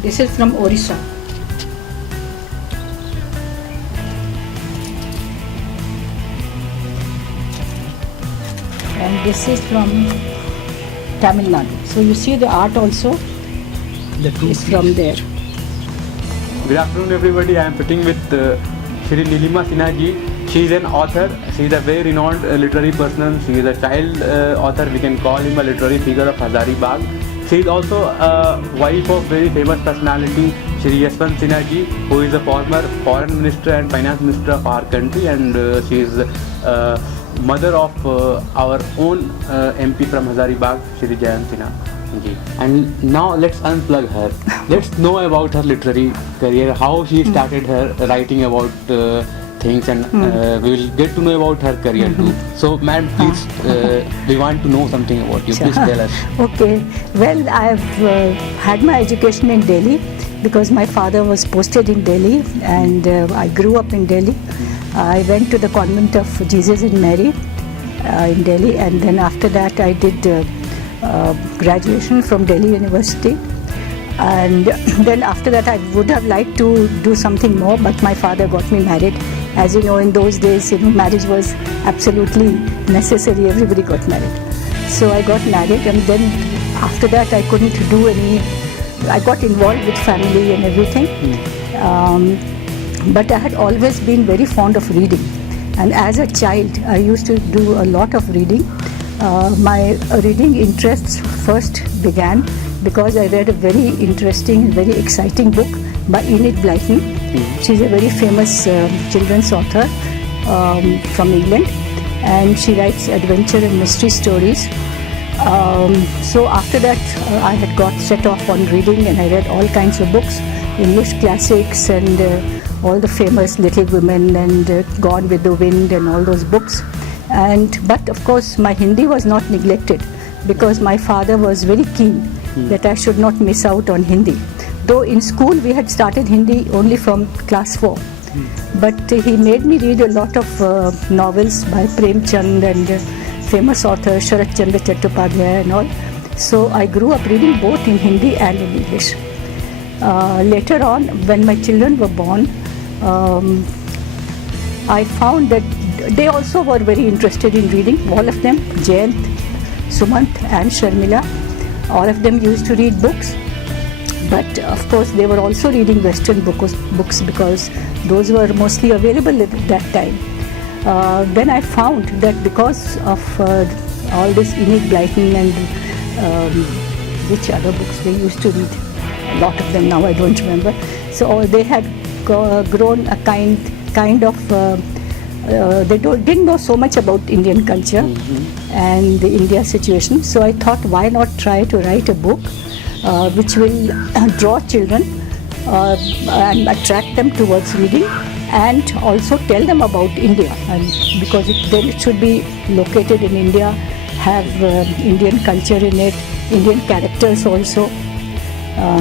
This is from Orissa. And this is from Tamil Nadu. So you see the art also is from there. Good afternoon everybody, I am sitting with Shri Nilima Sinha ji. She is an author, she is a very renowned literary person, she is a child author, we can call him a literary figure of Hazaribagh. She is also a wife of very famous personality, Shri Yashwant Sinha ji, who is a former foreign minister and finance minister of our country, and she is mother of our own MP from Hazaribagh, Shri Yashwant Sinha. And now let's unplug her. Let's know about her literary career, how she started her writing about things, and we will get to know about her career too. So ma'am, please, we want to know something about you. Please tell us. Okay, well, I've had my education in Delhi because my father was posted in Delhi, and I grew up in Delhi. I went to the convent of Jesus and Mary in Delhi, and then after that I did graduation from Delhi University, and then after that I would have liked to do something more, but my father got me married. As you know, in those days, marriage was absolutely necessary. Everybody got married. So I got married, and then after that I couldn't do any. I got involved with family and everything, but I had always been very fond of reading, and as a child I used to do a lot of reading. My reading interests first began because I read a very interesting, very exciting book by Enid Blyton. She's a very famous children's author from England, and she writes adventure and mystery stories. So after that I had got set off on reading, and I read all kinds of books, English classics and all the famous Little Women and Gone with the Wind and all those books. But of course my Hindi was not neglected because my father was very keen that I should not miss out on Hindi. Though in school we had started Hindi only from class 4, but he made me read a lot of novels by Prem Chand and famous author Sharat Chandra Chattopadhyay and all. So I grew up reading both in Hindi and in English. Later on, when my children were born, I found that they also were very interested in reading. All of them, Jayant, Sumant and Sharmila, all of them used to read books. But of course they were also reading Western books because those were mostly available at that time. Then I found that because of all this Enid Blyton and which other books they used to read, a lot of them now I don't remember. So they had grown a kind of they didn't know so much about Indian culture and the India situation. So I thought, why not try to write a book which will draw children and attract them towards reading, and also tell them about India, and because then it should be located in India, have Indian culture in it, Indian characters also.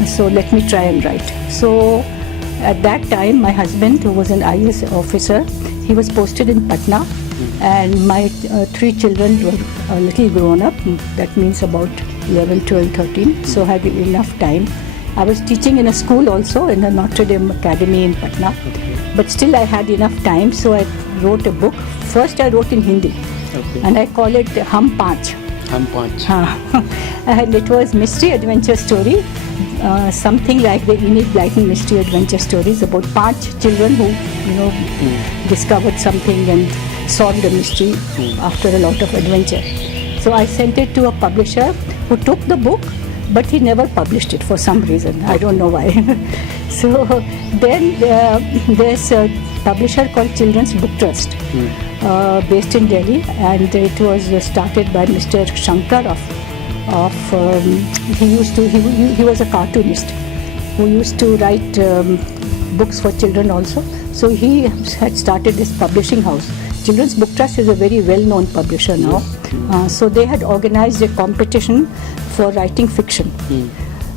So let me try and write. So at that time my husband, who was an IAS officer, he was posted in Patna, and my 3 children were a little grown up, that means about 11, 12, 13, so I had enough time. I was teaching in a school also, in the Notre Dame Academy in Patna, but still I had enough time, so I wrote a book. First I wrote in Hindi, and I call it Hum Panch. And it was mystery adventure story, something like the Enid Blyton mystery adventure stories about 5 children who discovered something and solved a mystery after a lot of adventure. So I sent it to a publisher who took the book, but he never published it for some reason. I don't know why. So then there's a publisher called Children's Book Trust, based in Delhi, and it was started by Mr. Shankar he was a cartoonist who used to write books for children also. So he had started this publishing house. Children's Book Trust is a very well-known publisher now. So they had organized a competition for writing fiction.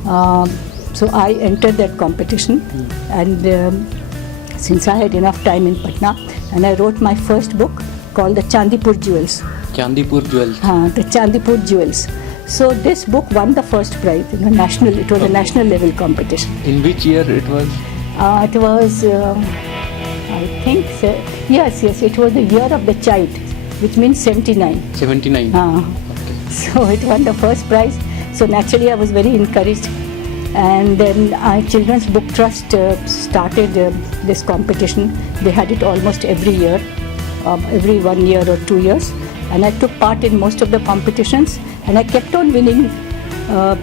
So I entered that competition, and since I had enough time in Patna, and I wrote my first book called The Chandipur Jewels. Chandipur Jewels. The Chandipur Jewels. So this book won the first prize in a national. It was a national level competition. In which year it was? It was, I think, yes, it was the year of the child, which means 79. 79. Okay. So it won the first prize. So naturally, I was very encouraged. And then our Children's Book Trust started this competition. They had it almost every year, every 1 year or 2 years. And I took part in most of the competitions. And I kept on winning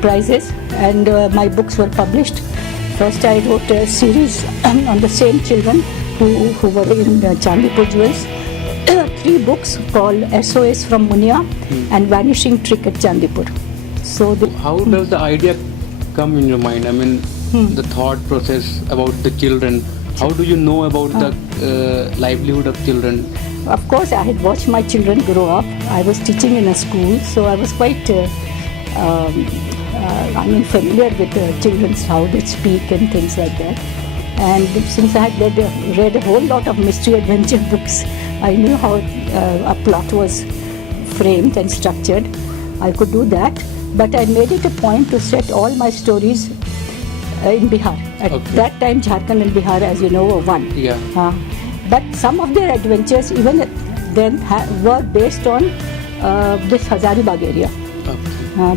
prizes. And my books were published. First, I wrote a series on the same children who were in Chandipur Jewels. 3 books called SOS from Munia and Vanishing Trick at Chandipur. So how does the idea come in your mind? I mean, the thought process about the children. How do you know about the livelihood of children? Of course, I had watched my children grow up. I was teaching in a school, so I was quite familiar with children's how they speak and things like that. And since I had read a whole lot of mystery adventure books, I knew how a plot was framed and structured. I could do that, but I made it a point to set all my stories in Bihar. At that time, Jharkhand and Bihar, as you know, were one. Yeah. But some of their adventures, even then, were based on this Hazaribagh area.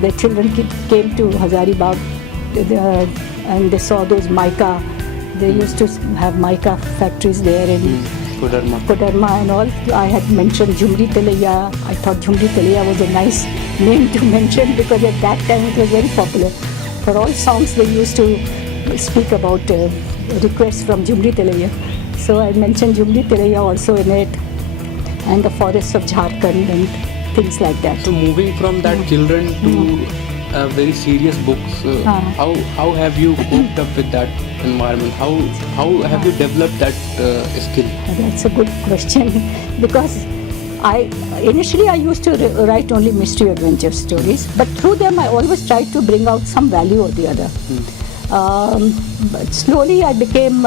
The children came to Hazaribagh and they saw those mica. They used to have mica factories there in Kodarma and all. I had mentioned Jhumri Talaiya. I thought Jhumri Talaiya was a nice name to mention because at that time it was very popular. For all songs they used to speak about requests from Jhumri Talaiya. So I mentioned Jhumri Talaiya also in it, and the forests of Jharkhand and things like that. So moving from that children to very serious books, how have you coped up with that environment? How have you developed that skill? That's a good question because initially I used to write only mystery adventure stories, but through them I always tried to bring out some value or the other. But slowly I became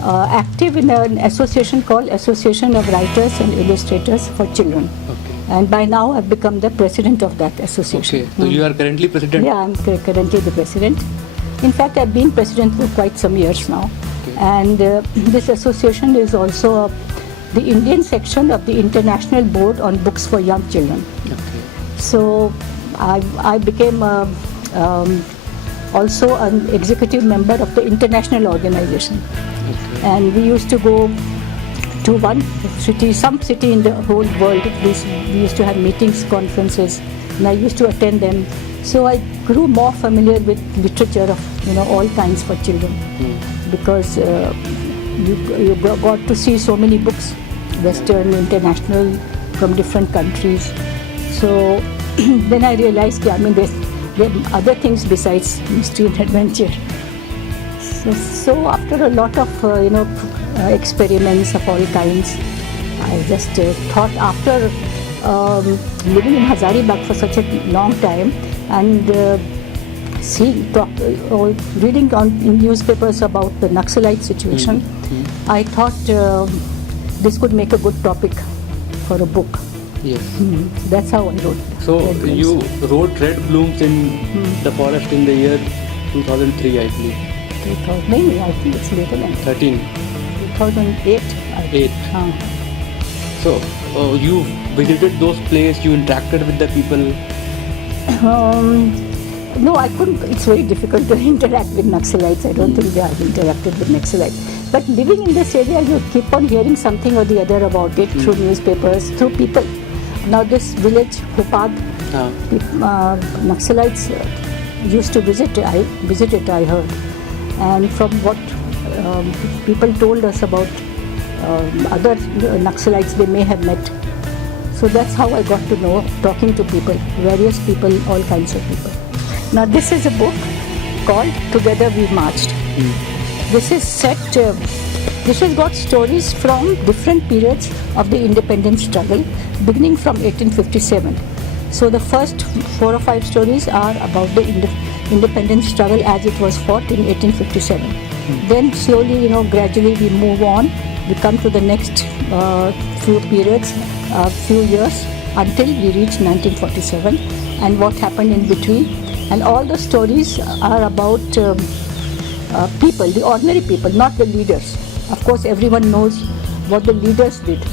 active in an association called Association of Writers and Illustrators for Children. And by now I've become the president of that association. So you are currently president? Yeah, I'm currently the president. In fact, I've been president for quite some years now. And this association is also the Indian section of the International Board on Books for Young Children. So I became also an executive member of the international organization. And we used to go to some city in the whole world. We used to have meetings, conferences, and I used to attend them. So I grew more familiar with literature of all kinds for children, because you got to see so many books, Western, international, from different countries. So then I realized, there are other things besides mystery and adventure. So after a lot of experiments of all kinds, I just thought, after living in Hazaribagh for such a long time and reading in newspapers about the Naxalite situation, I thought this could make a good topic for a book. Yes. That's how I wrote. So you wrote Red Blooms in the Forest in the year 2003, I believe. 2000, maybe, I think it's later than 13. 2008. 8. So you visited those places, you interacted with the people? No, I couldn't. It's very difficult to interact with Naxalites. I don't think I've interacted with Naxalites. But living in this area, you keep on hearing something or the other about it through newspapers, through people. Now this village, Hupad, Naxalites used to visit. I heard. And from what people told us about other Naxalites they may have met. So that's how I got to know, talking to people, various people, all kinds of people. Now this is a book called Together We Marched. This is set, this has got stories from different periods of the independence struggle, beginning from 1857. So the first 4 or 5 stories are about the independence struggle as it was fought in 1857. Then slowly, gradually we move on. We come to the next few periods, few years, until we reach 1947. and what happened in between. And all the stories are about people, the ordinary people, not the leaders. Of course, everyone knows what the leaders did.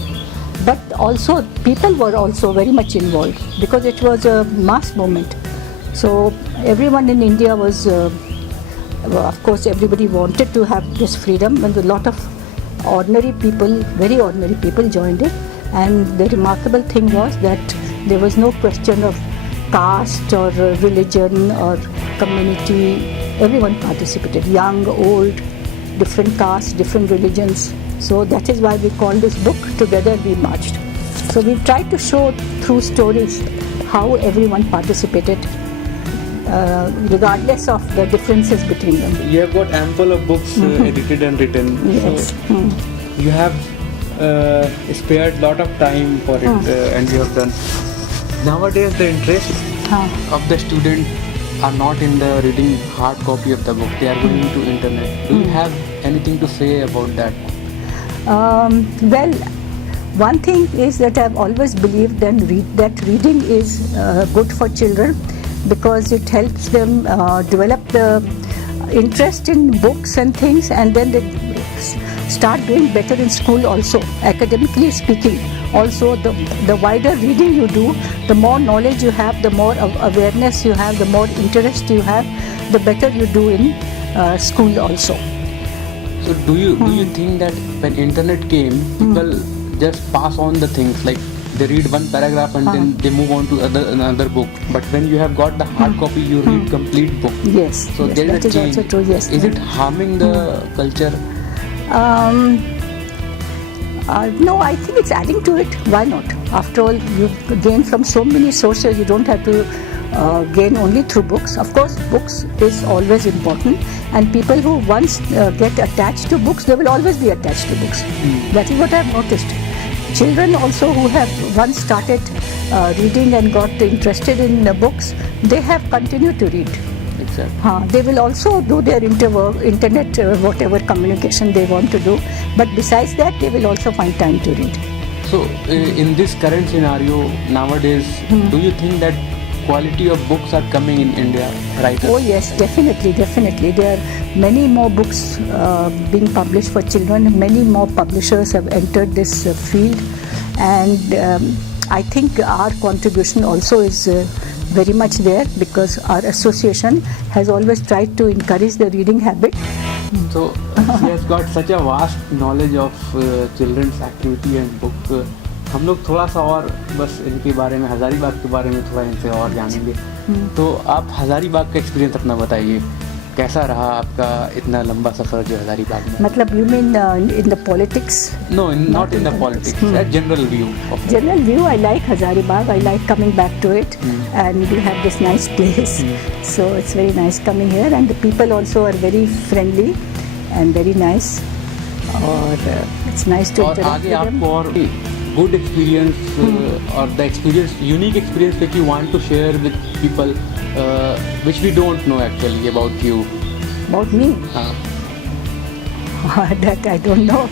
But also, people were also very much involved because it was a mass movement. So everyone in India was, of course, everybody wanted to have this freedom, and a lot of ordinary people, very ordinary people joined it. And the remarkable thing was that there was no question of caste or religion or community. Everyone participated, young, old, different castes, different religions. So that is why we call this book Together We Marched. So we tried to show through stories how everyone participated, regardless of the differences between them. You have got ample of books edited and written. Yes. So you have spared lot of time for it, and you have done. Nowadays, the interest of the student are not in the reading hard copy of the book. They are going to internet. Do you have anything to say about that? Well, one thing is that I've always believed that reading is good for children because it helps them develop the interest in books and things, and then they start doing better in school also, academically speaking. Also, the wider reading you do, the more knowledge you have, the more awareness you have, the more interest you have, the better you do in school also. So do you think that when internet came, people just pass on the things, like they read one paragraph and then they move on to another book? But when you have got the hard copy, you read complete book. Yes, So yes, there is that a is change. also true. Yes. Is it harming the culture? No, I think it's adding to it. Why not? After all, you gain from so many sources. You don't have to gain only through books. Of course, books is always important, and people who once get attached to books, they will always be attached to books. That is what I have noticed. Children also who have once started reading and got interested in books, they have continued to read. Exactly. They will also do their internet, whatever communication they want to do. But besides that, they will also find time to read. So in this current scenario nowadays, do you think that quality of books are coming in India, right? Oh yes, definitely. There are many more books being published for children. Many more publishers have entered this field, and I think our contribution also is very much there because our association has always tried to encourage the reading habit. So she has got such a vast knowledge of children's activity and book. हम लोग थोड़ा सा और बस इनके बारे में, हजारीबाग के बारे में थोड़ा इनसे और जानेंगे. तो आप हजारीबाग का एक्सपीरियंस अपना बताइए, कैसा रहा आपका इतना लंबा सफर जो हजारीबाग में? मतलब you mean in the politics? No, not in the politics. A general view. General view, I like Hazaribagh. I like coming back to it, and we have this nice place. So it's very nice coming here, and the people also are very friendly and very nice. और it's nice to और interact आगे with them. आपको और good experience or the experience, unique experience that you want to share with people which we don't know actually about you. About me? That I don't know.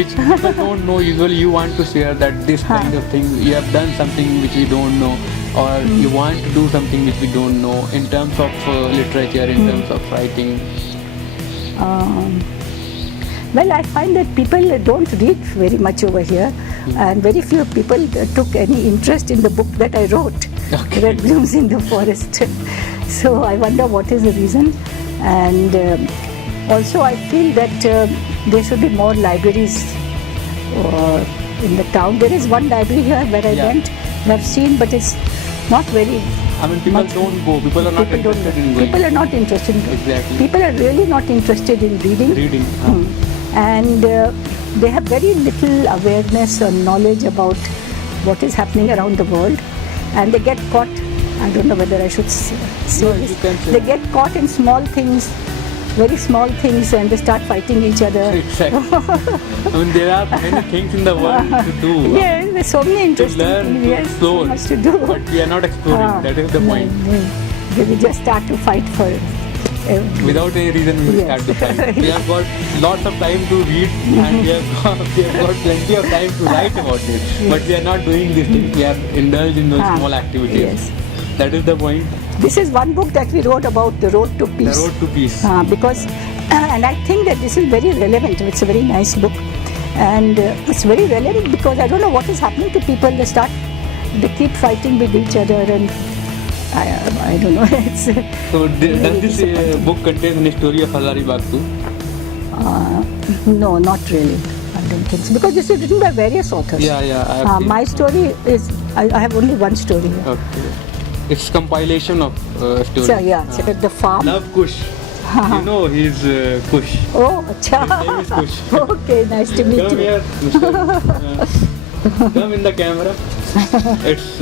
Which people don't know, usually you want to share that this kind of thing, you have done something which we don't know, or you want to do something which we don't know in terms of literature, in terms of writing. Well, I find that people don't read very much over here, and very few people took any interest in the book that I wrote, Red Blooms in the Forest. So I wonder what is the reason. And also I feel that there should be more libraries in the town. There is one library here where I went and I've seen, but it's not very... I mean, people don't go. People are not interested in going. People are not interested in going. Exactly. People are really not interested in reading. And they have very little awareness or knowledge about what is happening around the world, and they get caught. I don't know whether I should say this. They get caught in small things, very small things, and they start fighting each other. Exactly. I mean, there are many things in the world to do. Yes, there's so many interesting to learn, things. to Yes, explore, so much to do. but we are not exploring. That is the point. They will just start to fight for without any reason we will start to fight. We have got lots of time to read, and we have got plenty of time to write about it. But we are not doing these things. We are indulged in those small activities. Yes. That is the point. This is one book that we wrote about the road to peace. The road to peace. Because, and I think that this is very relevant. It's a very nice book, and it's very relevant because I don't know what is happening to people. They keep fighting with each other, and I don't know. It's So does this book contain any story of Hazaribagh too? no, not really. I don't think so because this is written by various authors. Yeah, I have seen. My story is I have only one story here. Okay. It's compilation of stories. So so the farm. Love Kush. You know he's Kush. Oh, acha. His name is Kush. Okay, nice to meet Come you. here, Mr. Come in the camera. It's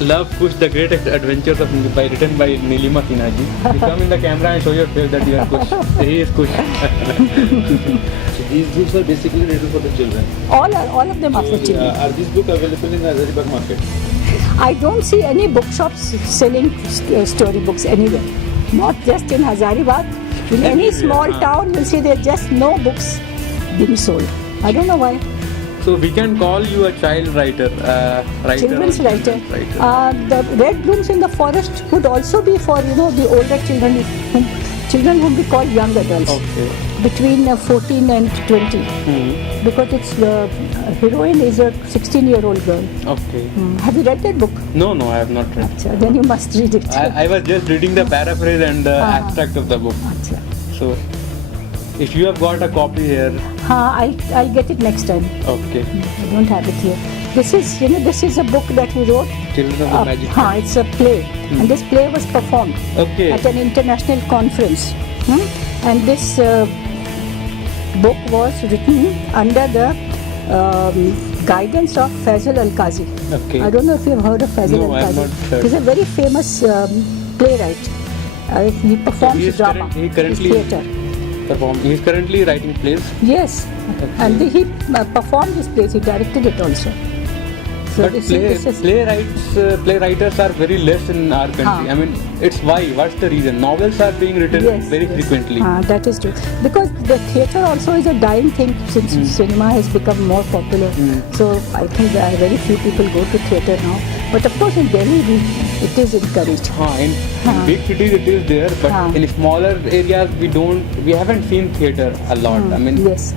Love Kush, the Great Adventures of written by Nilima Sinha ji. You come in the camera and show your face that you are Kush. He is Kush. So these books are basically written for the children. All of them are for children. Are these books available in the Hazaribagh market? I don't see any bookshops selling storybooks anywhere. Not just in Hazaribagh. In any small town, you'll see there are just no books being sold. I don't know why. So we can call you a child writer, Children's writer. writer. The Red Blooms in the Forest would also be for the older children whom we call young adults, Okay. between 14 and 20, because it's the heroine is a 16-year-old girl. Okay. Have you read that book? No, I have not read. Achha, then you must read it. I was just reading the paraphrase and the abstract of the book. Achha. So, if you have got a copy here, I'll get it next time. okay. I don't have it here. This is a book that we wrote. Children of the Magic. It's a play, and this play was performed Okay. at an international conference. And this book was written under the guidance of Faisal Al-Qazi. Okay. I don't know if you have heard of Faisal No, I have Al-Qazi. not heard. He's a very famous playwright. He performs he is drama, he currently theatre. He is currently writing plays. Yes, and he performed this plays. He directed it also. So But this is playwriters are very less in our country. I mean, it's why? What's the reason? Novels are being written very frequently. That is true. Because the theatre also is a dying thing since cinema has become more popular. So I think there are very few people go to theatre now. But of course in Delhi it is encouraged. In big cities it is there, but in smaller areas we haven't seen theatre a lot. I mean, Yes.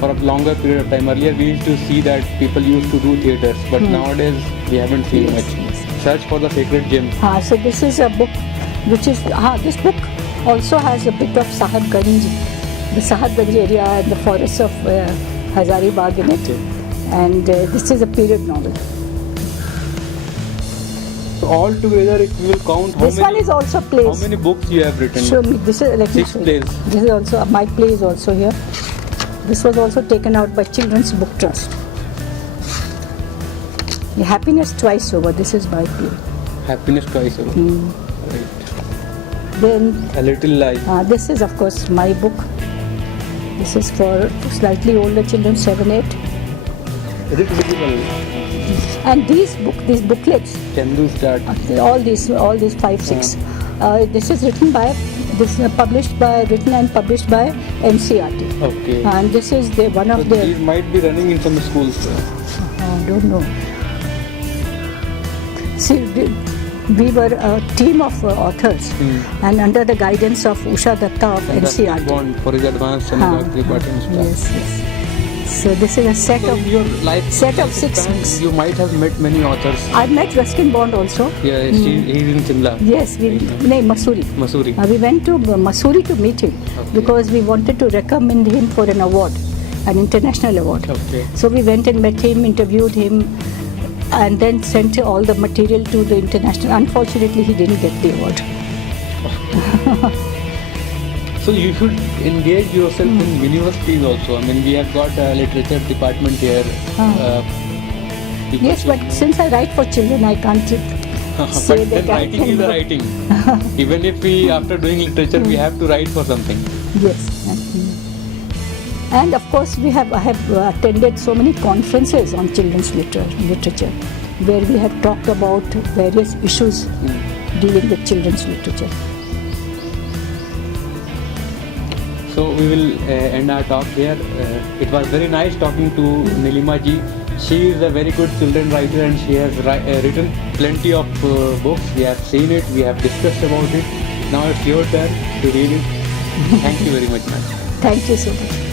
For a longer period of time. Earlier we used to see that people used to do theatres, but nowadays we haven't seen much. Search for the Sacred Gem. So this is a book which is, this book also has a bit of Sahabganj, the Sahabganj area and the forests of Hazaribagh in it. And this is a period novel. So all together, if we will count, This one is also plays. how many books you have written? Show me. This is, let me 6 show you. plays. This is also, my play is also here. This was also taken out by Children's Book Trust. The Happiness Twice Over. This is my play. Happiness Twice Over. Right. Then A Little Lie. this is of course my book. This is for slightly older children, 7, 8. Is it visible? And these booklets, Chandu start. all these 5, 6. This is written and published by NCRT. Okay. And this is one So of the. these might be running in some schools. I don't know. See, we were a team of authors, and under the guidance of Usha Datta of NCRT. Bond for his advanced cenography department staff. Yes. So this is a set So of in your life, set of 6 books. you might have met many authors. I met Ruskin Bond also. Yeah, he's in Shimla. Yes, Masuri. Missouri. We went to Masuri to meet him because we wanted to recommend him for an award, an international award. Okay. So we went and met him, interviewed him, and then sent all the material to the international. Unfortunately, he didn't get the award. So you should engage yourself in universities also. I mean, we have got a literature department here. Yes, but since I write for children, I can't say but then that I writing is can. a writing. Even if we, after doing literature, we have to write for something. Yes. And of course, I have attended so many conferences on children's literature, where we have talked about various issues dealing with children's literature. So we will end our talk here. It was very nice talking to Nilima ji. She is a very good children writer and she has written plenty of books. We have seen it, we have discussed about it. Now it's your turn to read it. Thank you very much, ma'am. Thank you so much.